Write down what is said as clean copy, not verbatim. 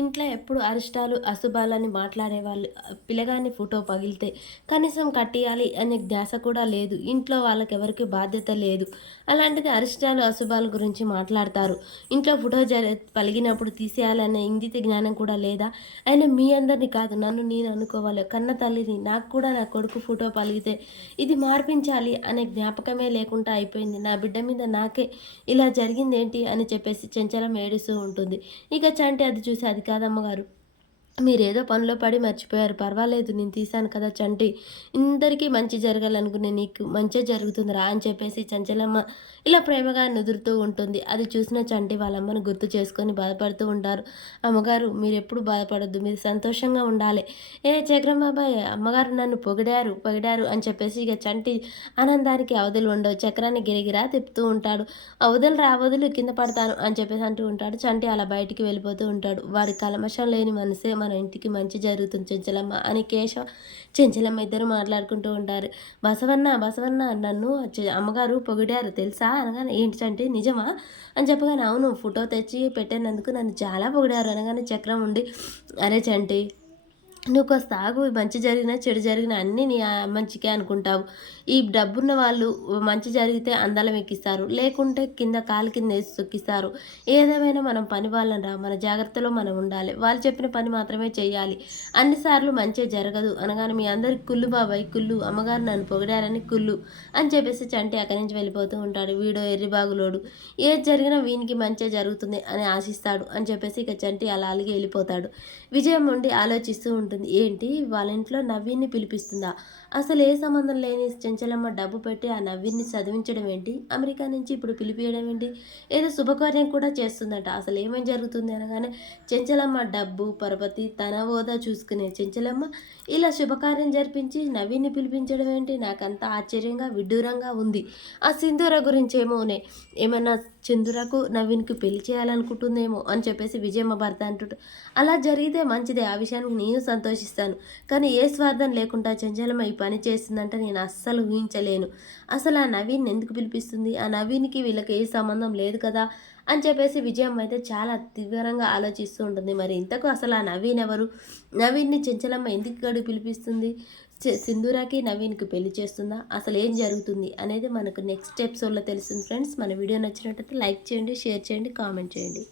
ఇంట్లో ఎప్పుడు అరిష్టాలు, అశుభాలని మాట్లాడేవాళ్ళు. పిల్లగాని ఫోటో పగిలితే కనీసం కట్టియాలి అనే ధ్యాస కూడా లేదు. ఇంట్లో వాళ్ళకెవరికీ బాధ్యత లేదు. అలాంటిది అరిష్టాలు, అశుభాల గురించి మాట్లాడతారు. ఇంట్లో ఫోటో పలిగినప్పుడు తీసేయాలనే ఇంగిత జ్ఞానం కూడా లేదా? అయినా మీ అందరిని కాదు, నన్ను నేను అనుకోవాలి. కన్న తల్లిని, నాకు కూడా నా కొడుకు ఫోటో పలిగితే ఇది మార్పించాలి అనే జ్ఞాపకమే లేకుండా అయిపోయింది. నా బిడ్డ మీద నాకే ఇలా జరిగిందేంటి అని చెప్పేసి చెంచలం ఏడుస్తూ ఉంటుంది. ఇక చంటి అది చూసి, అది కాదమ్మగారు, మీరేదో పనిలో పడి మర్చిపోయారు. పర్వాలేదు, నేను తీశాను కదా చంటి. అందరికీ మంచి జరగాలనుకునే నీకు మంచే జరుగుతుందిరా అని చెప్పేసి చంచలమ్మ ఇలా ప్రేమగా నుదురుతూ ఉంటుంది. అది చూసిన చంటి వాళ్ళమ్మను గుర్తు చేసుకొని బాధపడుతూ ఉంటారు. అమ్మగారు, మీరెప్పుడు బాధపడొద్దు, మీరు సంతోషంగా ఉండాలి. చక్రం బాబాయ్, అమ్మగారు నన్ను పొగిడారు పొగిడారు అని చెప్పేసి ఇక చంటి ఆనందానికి అవధులు ఉండవు. చక్రాన్ని గిరిగిరా తిప్పుతూ ఉంటాడు. అవధులు రా, అవధులు, కింద పడతాను అని చెప్పేసి అంటూ ఉంటాడు. చంటి అలా బయటికి వెళ్ళిపోతూ ఉంటాడు. వాడి కల్మషం లేని మనసే మన ఇంటికి మంచి జరుగుతుంది చెంచలమ్మ అని కేశవ, చెంచలమ్మ ఇద్దరు మాట్లాడుకుంటూ ఉంటారు. బసవన్న బసవన్న, నన్ను అమ్మగారు పొగిడారు తెలుసా అనగానే, ఏంటి చంటి నిజమా అని చెప్పగానే, అవును, ఫోటో తెచ్చి పెట్టినందుకు నన్ను చాలా పొగిడారు అనగానే చక్రం ఉండి, అరే చంటి, నువ్వు కాస్త ఆగు, మంచి జరిగినా చెడు జరిగినా అన్నీ నీ మంచికే అనుకుంటావు. ఈ డబ్బున్న వాళ్ళు మంచి జరిగితే అందలం ఎక్కిస్తారు, లేకుంటే కింద కాలు కింద వేసి తొక్కిస్తారు. ఏదేమైనా మనం పని వాళ్ళని రా, మన జాగ్రత్తలో మనం ఉండాలి, వాళ్ళు చెప్పిన పని మాత్రమే చేయాలి, అన్నిసార్లు మంచి జరగదు అనగానే, మీ అందరికి కుళ్ళు బాబాయ్ కుళ్ళు, అమ్మగారు నన్ను పొగిడారని కుళ్ళు అని చెప్పేసి చంటి అక్కడి నుంచి వెళ్ళిపోతూ ఉంటాడు. వీడో ఎర్రిబాగులోడు, ఏది జరిగినా వీనికి మంచి జరుగుతుంది అని ఆశిస్తాడు అని చెప్పేసి ఇక చంటి అలా అలిగి వెళ్ళిపోతాడు. విజయం ఉండి ఆలోచిస్తూ ఉంటుంది. ఏంటి, వాళ్ళ ఇంట్లో నవీన్ని పిలిపిస్తుందా? అసలు ఏ సంబంధం లేని చెంచలమ్మ డబ్బు పెట్టి ఆ నవీన్ని చదివించడం ఏంటి? అమెరికా నుంచి ఇప్పుడు పిలిపియడం ఏంటి? ఏదో శుభకార్యం కూడా చేస్తుందట. అసలు ఏమేం జరుగుతుంది అనగానే, చెంచలమ్మ డబ్బు పరపతి తన హోదా చూసుకునే చెంచలమ్మ ఇలా శుభకార్యం జరిపించి నవీన్ని పిలిపించడం ఏంటి? నాకంతా ఆశ్చర్యంగా విడ్డూరంగా ఉంది. ఆ సింధూర గురించి ఏమన్నా చందురకు నవీన్కి పెళ్లి చేయాలనుకుంటుందేమో అని చెప్పేసి విజయమ్మ భర్త అంటుంటారు. అలా జరిగితే మంచిదే, ఆ విషయానికి నేను సంతోషిస్తాను. కానీ ఏ స్వార్థం లేకుండా చంచలమ్మ ఈ పని చేస్తుందంటే నేను అస్సలు ఊహించలేను. అసలు ఆ నవీన్ ఎందుకు పిలిపిస్తుంది? ఆ నవీన్కి వీళ్ళకి ఏ సంబంధం లేదు కదా అని చెప్పేసి విజయమ్మ అయితే చాలా తీవ్రంగా ఆలోచిస్తూ ఉంటుంది. మరి ఇంతకు అసలు ఆ నవీన్ ఎవరు? నవీన్ని చెంచలమ్మ ఎందుకు గడు పిలిపిస్తుంది? సింధూరాకి నవీన్కి పెళ్లి చేస్తుందా? అసలు ఏం జరుగుతుంది అనేది మనకు నెక్స్ట్ ఎపిసోడ్లో తెలుస్తుంది ఫ్రెండ్స్. మన వీడియో నచ్చినట్టయితే లైక్ చేయండి, షేర్ చేయండి, కామెంట్ చేయండి.